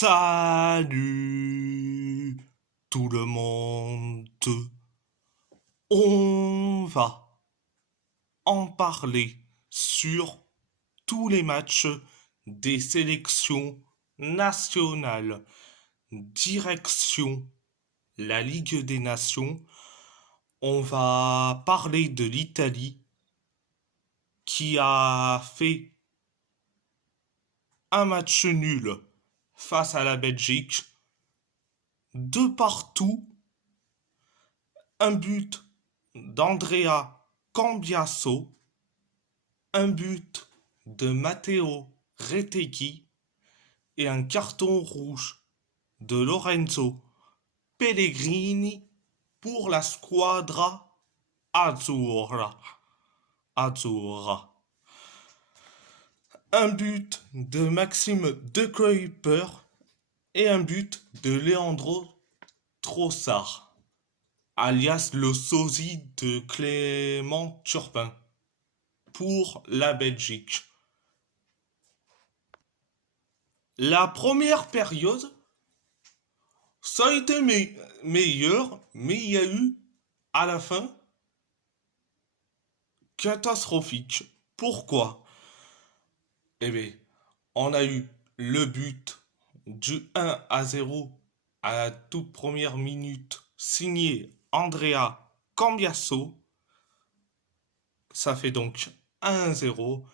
Salut tout le monde. On va en parler sur tous les matchs des sélections nationales. Direction la Ligue des Nations. On va parler de l'Italie qui a fait un match nul face à la Belgique. De partout, un but d'Andrea Cambiasso, un but de Matteo Retegui et un carton rouge de Lorenzo Pellegrini pour la squadra Azzurra. Azzurra. Un but de Maxime De Kuyper et un but de Leandro Trossard, alias le sosie de Clément Turpin, pour la Belgique. La première période, ça a été meilleur, mais il y a eu, à la fin, catastrophique. Pourquoi? Eh bien, on a eu le but du 1-0 à la toute première minute, signé Andrea Cambiasso. Ça fait donc 1-0.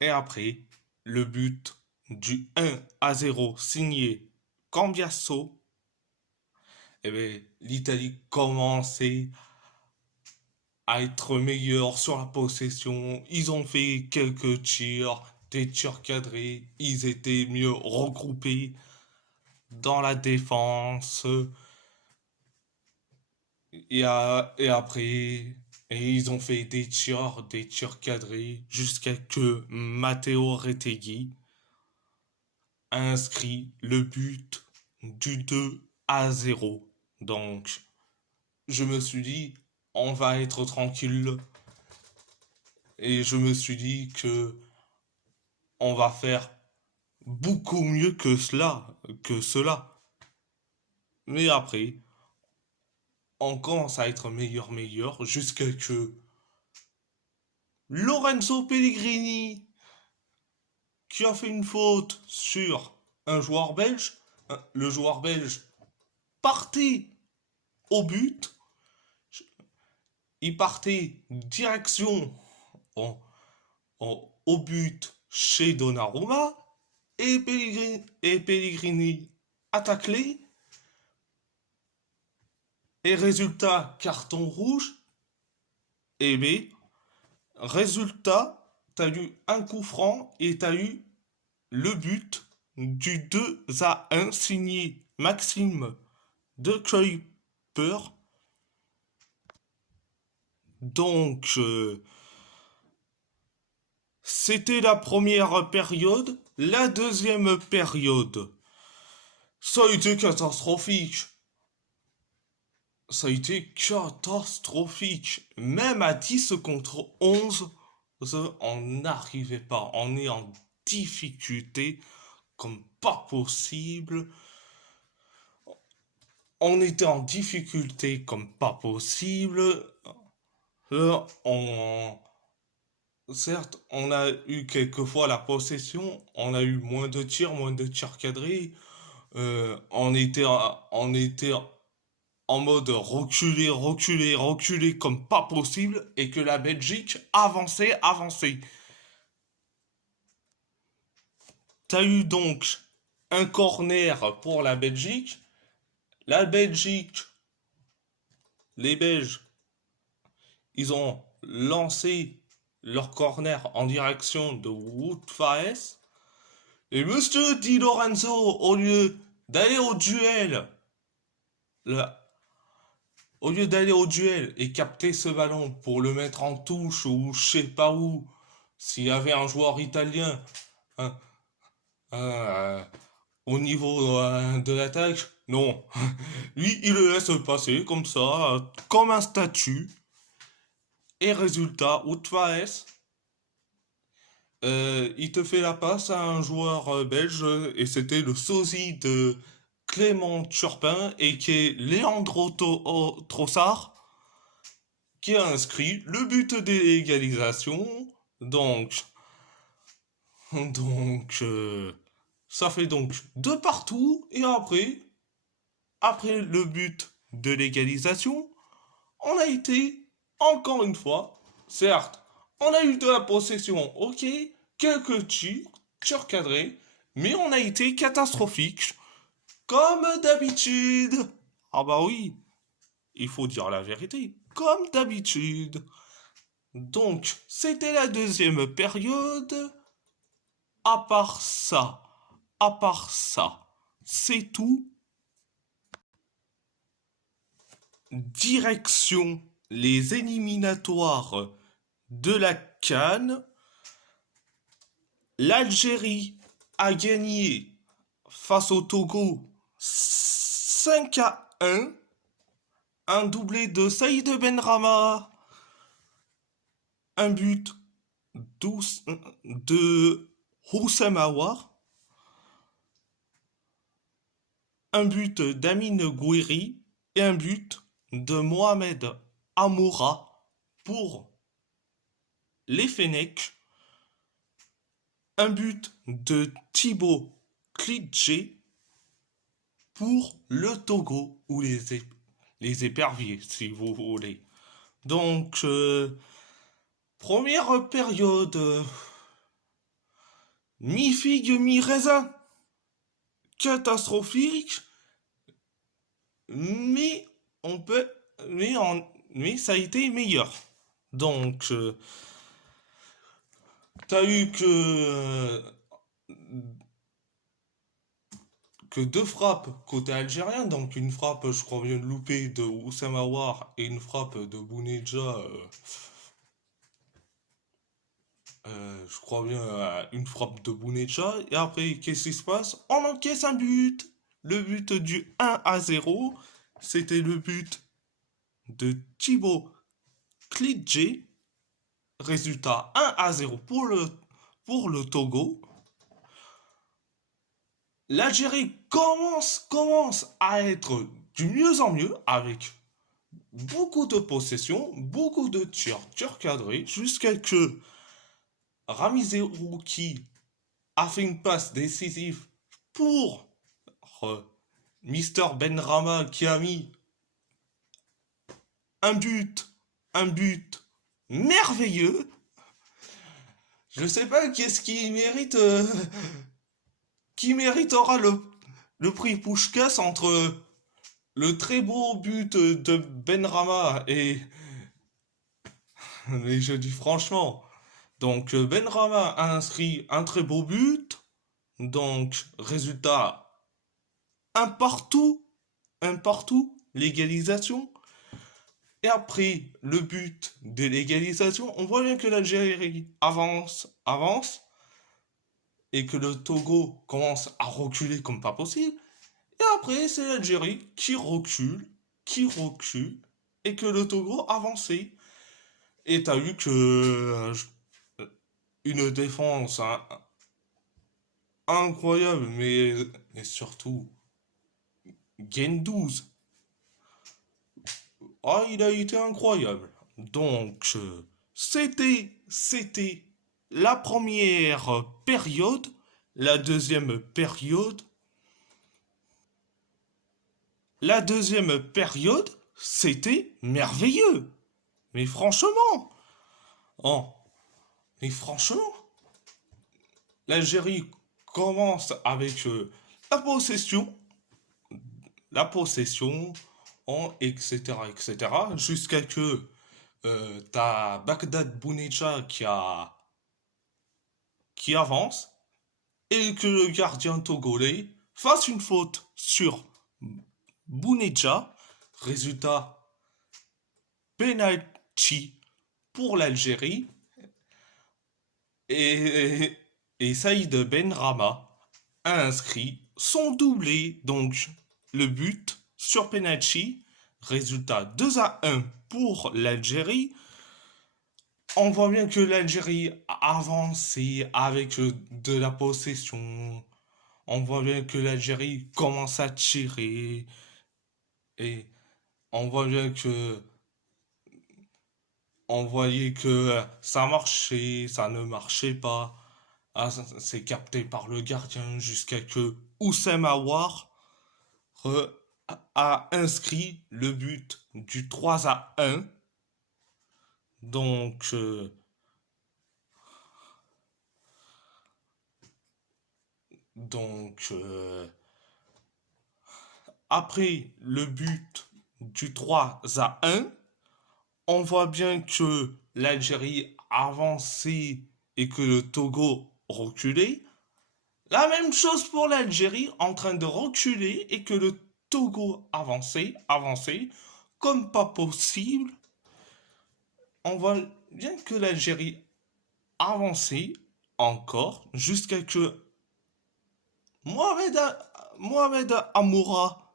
Et après, le but du 1-0 signé Cambiasso. Eh bien, l'Italie commençait à être meilleure sur la possession. Ils ont fait quelques tirs, des tirs cadrés. Ils étaient mieux regroupés dans la défense. Et après, ils ont fait des tirs cadrés, jusqu'à que Matteo Retegui a inscrit le but du 2-0. Donc, je me suis dit, on va être tranquille. Et je me suis dit que on va faire beaucoup mieux que cela. Mais après, on commence à être meilleur, jusqu'à que Lorenzo Pellegrini, qui a fait une faute sur un joueur belge, le joueur belge partait au but, il partait direction au but chez Donnarumma, et Pellegrini a taclé, et résultat, carton rouge. Et B, résultat, t'as eu un coup franc et t'as eu le but du 2-1 signé Maxime De Kuyper. Donc, c'était la première période. La deuxième période, ça a été catastrophique. Ça a été catastrophique. Même à 10 contre 11, on n'arrivait pas. On est en difficulté comme pas possible. On était en difficulté comme pas possible. On... Certes, on a eu quelquefois la possession, on a eu moins de tirs cadrés. On était en mode reculer comme pas possible, et que la Belgique avançait. T'as eu donc un corner pour la Belgique. La Belgique, les Belges, ils ont lancé leur corner en direction de Wout Faes. Et Monsieur Di Lorenzo, au lieu d'aller au duel, au lieu d'aller au duel et capter ce ballon pour le mettre en touche ou je sais pas où, s'il y avait un joueur italien, hein, euh, au niveau de l'attaque, non. Lui, il le laisse passer comme ça, comme un statut. Et résultat, Wout Faes, il te fait la passe à un joueur belge et c'était le sosie de Clément Turpin et qui est Leandro Trossard qui a inscrit le but d'égalisation. Donc, donc ça fait donc 2 partout et après le but de l'égalisation, on a été, encore une fois, certes, on a eu de la possession, ok, quelques tirs cadrés, mais on a été catastrophique, comme d'habitude. Ah bah oui, il faut dire la vérité, comme d'habitude. Donc, c'était la deuxième période. À part ça, à part ça, c'est tout. Direction les éliminatoires de la CAN. L'Algérie a gagné face au Togo 5-1. Un doublé de Saïd Benrahma. Un but de Houssam Aouar. Un but d'Amine Gouiri. Et un but de Mohamed Amoura pour les Fennecs. Un but de Thibaut Klidje pour le Togo ou les éperviers si vous voulez. Donc, première période, mi-figue, mi-raisin, catastrophique, mais on peut, mais ça a été meilleur. Donc, t'as eu que 2 frappes côté algérien, donc une frappe, je crois bien, loupée de Oussama Aouar et une frappe de Bounedja, je crois bien, une frappe de Bounedja. Et après, qu'est-ce qui se passe? On encaisse un but. Le but du 1-0, c'était le but de Thibaut Klidje. Résultat 1-0 pour le Togo. L'Algérie commence à être du mieux en mieux avec beaucoup de possession, beaucoup de tirs cadrés, jusqu'à que Ramizé Rouki a fait une passe décisive pour euh, Mister Benrahma qui a mis un but merveilleux. Je sais pas qu'est-ce qui méritera le prix Pushkas entre le très beau but de Benrahma et mais je dis franchement. Donc Benrahma a inscrit un très beau but. Donc résultat un partout, l'égalisation. Et après le but de l'égalisation, on voit bien que l'Algérie avance, et que le Togo commence à reculer comme pas possible. Et après, c'est l'Algérie qui recule, et que le Togo avançait. Et t'as eu que une défense incroyable, mais surtout Gendouzi. Ah, il a été incroyable. Donc, c'était la première période. La deuxième période, c'était merveilleux. Mais franchement, oh, mais franchement, l'Algérie commence avec la possession, etc., jusqu'à que t'as Bagdad Bounedja qui avance et que le gardien togolais fasse une faute sur Bounedja. Résultat, penalty pour l'Algérie. Et, et Saïd Benrahma a inscrit son doublé, donc le but sur penalty. Résultat 2-1 pour l'Algérie. on voit bien que l'Algérie avance avec de la possession. On voit bien que l'Algérie commence à tirer. Et on voit bien que on voyait que ça marchait, ça ne marchait pas. Ah, c'est capté par le gardien jusqu'à que Oussem Aouar re- a inscrit le but du 3-1. Donc, donc après le but du 3-1, on voit bien que l'Algérie avançait et que le Togo reculait. La même chose pour l'Algérie en train de reculer et que le Togo avançait, comme pas possible. On voit bien que l'Algérie avançait encore jusqu'à que Mohamed, Mohamed Amoura,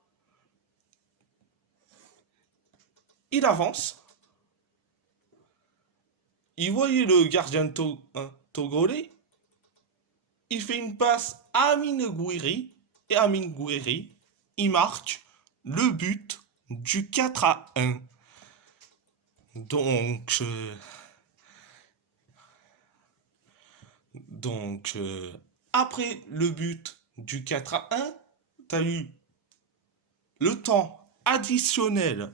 il avance. Il voyait le gardien togolais. Il fait une passe à Amine Gouiri. Et Amine Gouiri, il marque le but du 4-1. Donc, après le but du 4-1, tu as eu le temps additionnel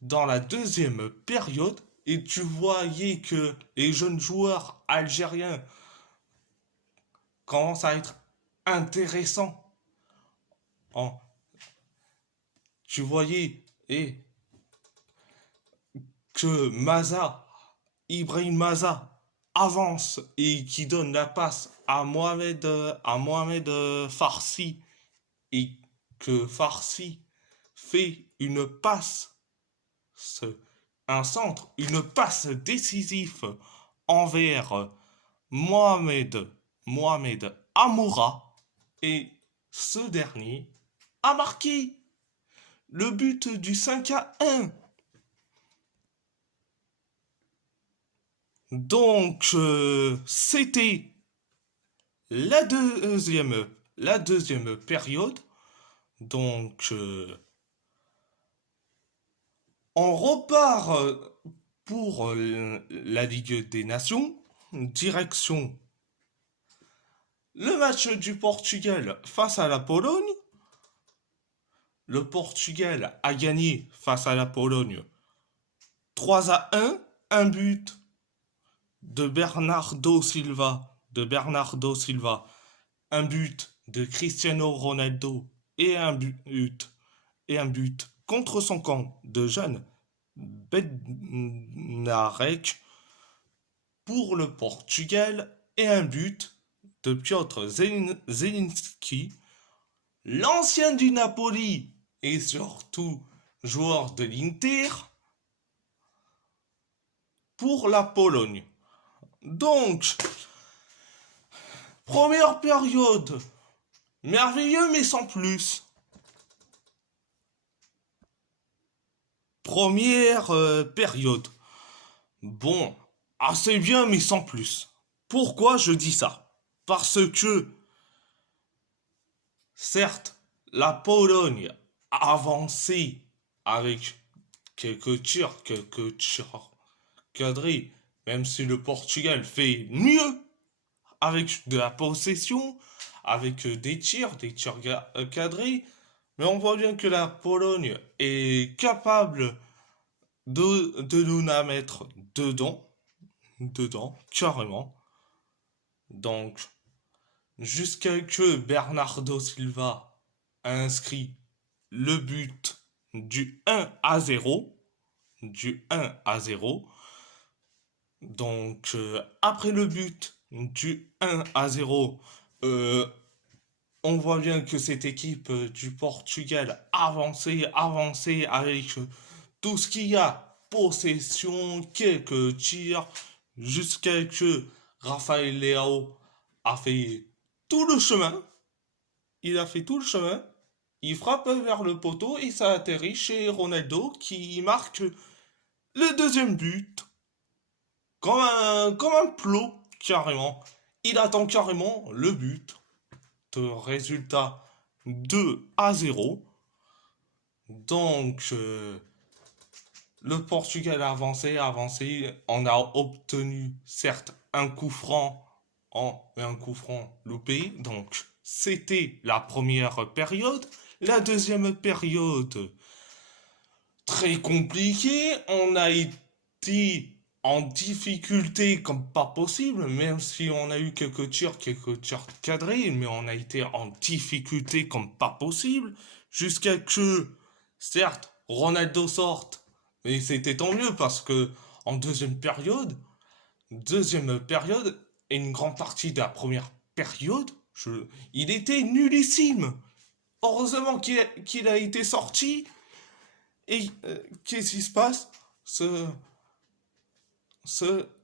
dans la deuxième période et tu voyais que les jeunes joueurs algériens commencent à être intéressants. En- Tu voyais que Ibrahim Maza avance et qui donne la passe à Mohamed Farsi et que Farsi fait une passe, un centre, une passe décisive envers Mohamed Amoura et ce dernier a marqué le but du 5-1. Donc, c'était la deuxième, la deuxième période. Donc, on repart pour la Ligue des Nations. Direction le match du Portugal face à la Pologne. Le Portugal a gagné face à la Pologne 3-1. Un but Bernardo Silva, un but de Cristiano Ronaldo et un but contre son camp de Jeanne Bednarek pour le Portugal et un but de Piotr Zelinski, l'ancien du Napoli et surtout joueur de l'Inter, pour la Pologne. Donc, première période, merveilleux mais sans plus. Première période, bon, assez bien mais sans plus. Pourquoi je dis ça? Parce que, certes, la Pologne a avancé avec quelques tirs cadrés, même si le Portugal fait mieux avec de la possession, avec des tirs cadrés. Mais on voit bien que la Pologne est capable de nous la mettre dedans, carrément. Donc, jusqu'à que Bernardo Silva a inscrit le but du 1-0, du 1-0. Donc, après le but du 1-0, on voit bien que cette équipe du Portugal avançait avec tout ce qu'il y a, possession, quelques tirs, jusqu'à que Rafael Leao a fait tout le chemin. Il a fait tout le chemin. Il frappe vers le poteau et ça atterrit chez Ronaldo qui marque le deuxième but. comme un plot, carrément. Il attend carrément le but. Résultat 2-0. Donc, le Portugal a avancé, avancé. On a obtenu, certes, un coup franc un coup franc loupé. Donc, c'était la première période. La deuxième période, très compliquée. On a été en difficulté comme pas possible, même si on a eu quelques tirs cadrés, mais on a été en difficulté comme pas possible, jusqu'à que, certes, Ronaldo sorte, mais c'était tant mieux parce que en deuxième période et une grande partie de la première période, il était nullissime. Heureusement qu'il a été sorti. Et qu'est-ce qui se passe?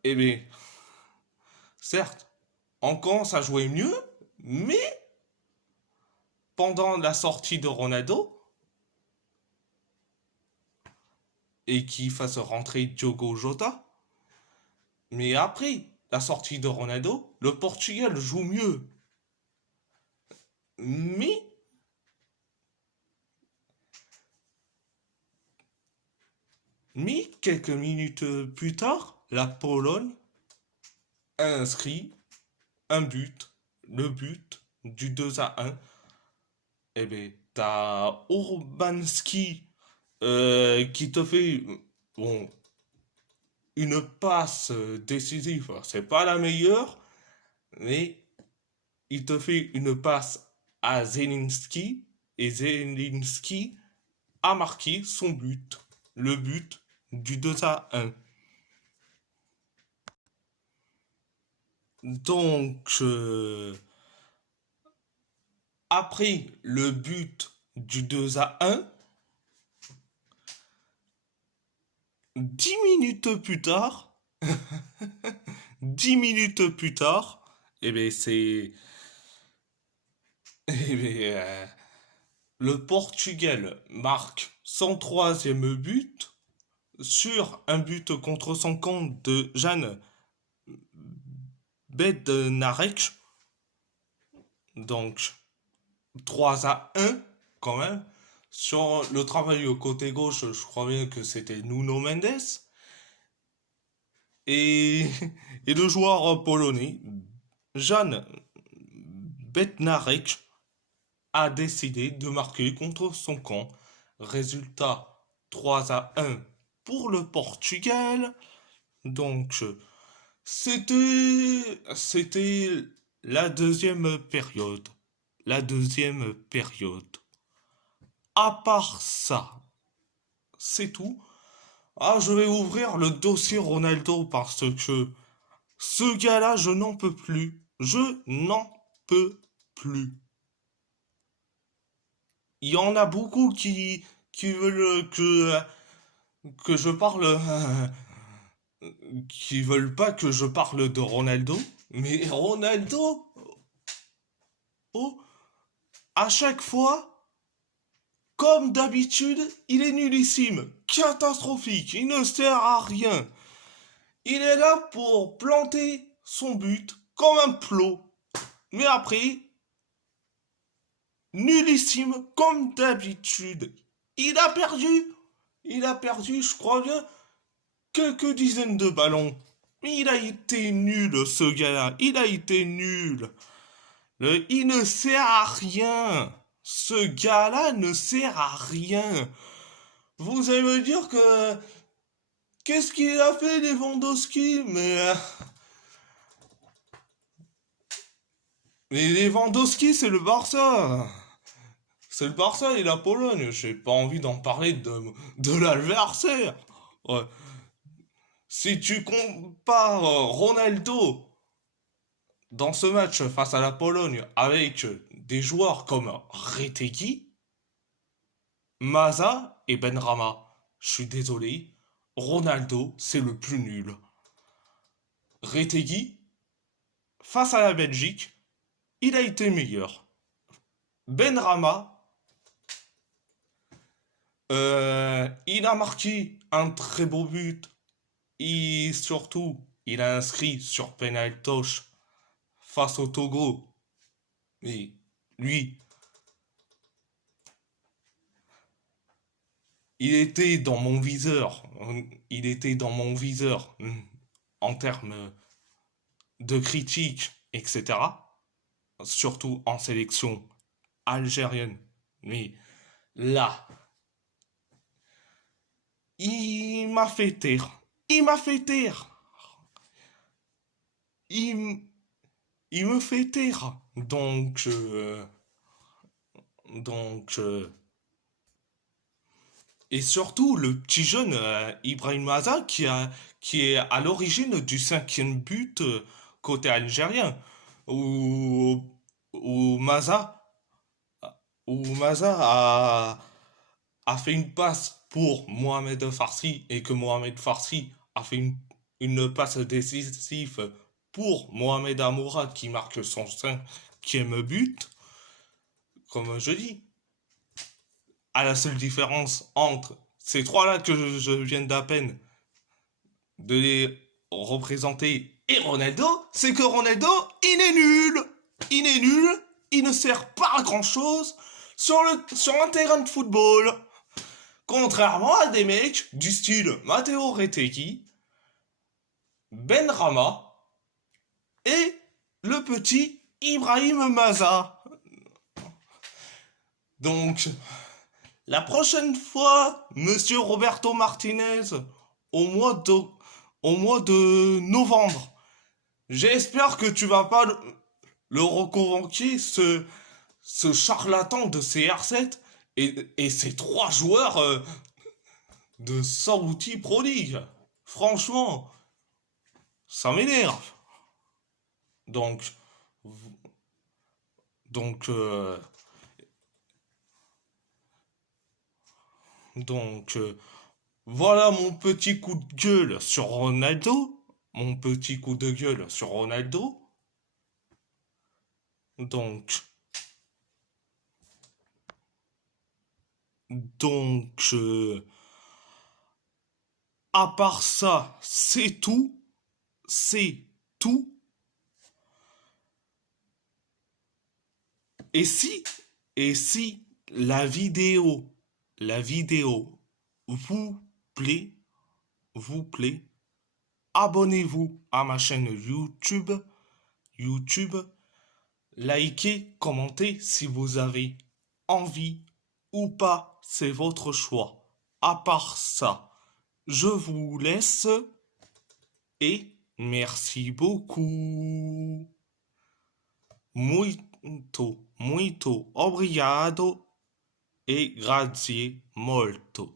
Eh bien, certes, on commence à jouer mieux, mais pendant la sortie de Ronaldo, et qu'il fasse rentrer Diogo Jota, mais après la sortie de Ronaldo, le Portugal joue mieux. Mais, mais quelques minutes plus tard, la Pologne a inscrit un but, le but du 2-1. Eh bien, t'as Urbanski qui te fait bon, une passe décisive. C'est pas la meilleure, mais il te fait une passe à Zelinski et Zelinski a marqué son but, le but du 2-1. Donc, après le but du 2-1, 10 minutes plus tard, 10 minutes plus tard, eh bien, eh bien, le Portugal marque son troisième but sur un but contre son camp de Jan Bednarek. Donc, 3-1 quand même. Sur le travail au côté gauche, je crois bien que c'était Nuno Mendes. Et, et le joueur polonais, Jan Bednarek, a décidé de marquer contre son camp. Résultat 3-1 pour le Portugal. Donc, c'était la deuxième période. La deuxième période. À part ça, c'est tout. Ah, je vais ouvrir le dossier Ronaldo parce que ce gars-là, je n'en peux plus. Je n'en peux plus. Il y en a beaucoup qui veulent que je parle, qui veulent pas que je parle de Ronaldo. Mais Ronaldo, oh, à chaque fois, comme d'habitude, il est nullissime, catastrophique, il ne sert à rien. Il est là pour planter son but comme un plot. Mais après, nullissime comme d'habitude. Il a perdu. Il a perdu, je crois bien, quelques dizaines de ballons. Mais il a été nul, ce gars-là. Il a été nul. Il ne sert à rien. Ce gars-là ne sert à rien. Vous allez me dire que... Qu'est-ce qu'il a fait, Lewandowski? Mais Lewandowski, c'est le Barça. C'est le Barça et la Pologne. J'ai pas envie d'en parler de l'adversaire. Ouais. Si tu compares Ronaldo dans ce match face à la Pologne avec des joueurs comme Retegui, Maza et Benrama, je suis désolé, Ronaldo c'est le plus nul. Retegui, face à la Belgique, il a été meilleur. Benrama, il a marqué un très beau but et surtout il a inscrit sur Penal Touch face au Togo. Et lui, il était dans mon viseur. Il était dans mon viseur en termes de critique, etc. Surtout en sélection algérienne. Mais là, il m'a fait taire. Il m'a fait taire. Il, il me fait taire. Donc, et surtout le petit jeune Ibrahim Maza qui est à l'origine du cinquième but côté algérien. Où, où Maza, où Maza a fait une passe pour Mohamed Farsi et que Mohamed Farsi a fait une passe décisive pour Mohamed Amoura qui marque son cinquième but. Comme je dis, à la seule différence entre ces trois-là que je viens d'à peine de les représenter et Ronaldo, c'est que Ronaldo, il est nul. Il est nul, il ne sert pas à grand-chose sur un terrain de football. Contrairement à des mecs du style Matteo Retegui, Ben Rama et le petit Ibrahim Maza. Donc, la prochaine fois, monsieur Roberto Martinez, au mois de, au mois de novembre, j'espère que tu vas pas le reconvoquer, ce charlatan de CR7 et ces trois joueurs de Saouti Pro League. Franchement, ça m'énerve. Donc, donc, euh, donc, voilà mon petit coup de gueule sur Ronaldo. Mon petit coup de gueule sur Ronaldo. Donc, donc, à part ça, c'est tout. C'est tout. Et si, et si la vidéo vous plaît, vous plaît, abonnez-vous à ma chaîne YouTube, likez, commentez si vous avez envie ou pas, c'est votre choix. À part ça, je vous laisse et merci beaucoup. Muito obrigado e grazie molto.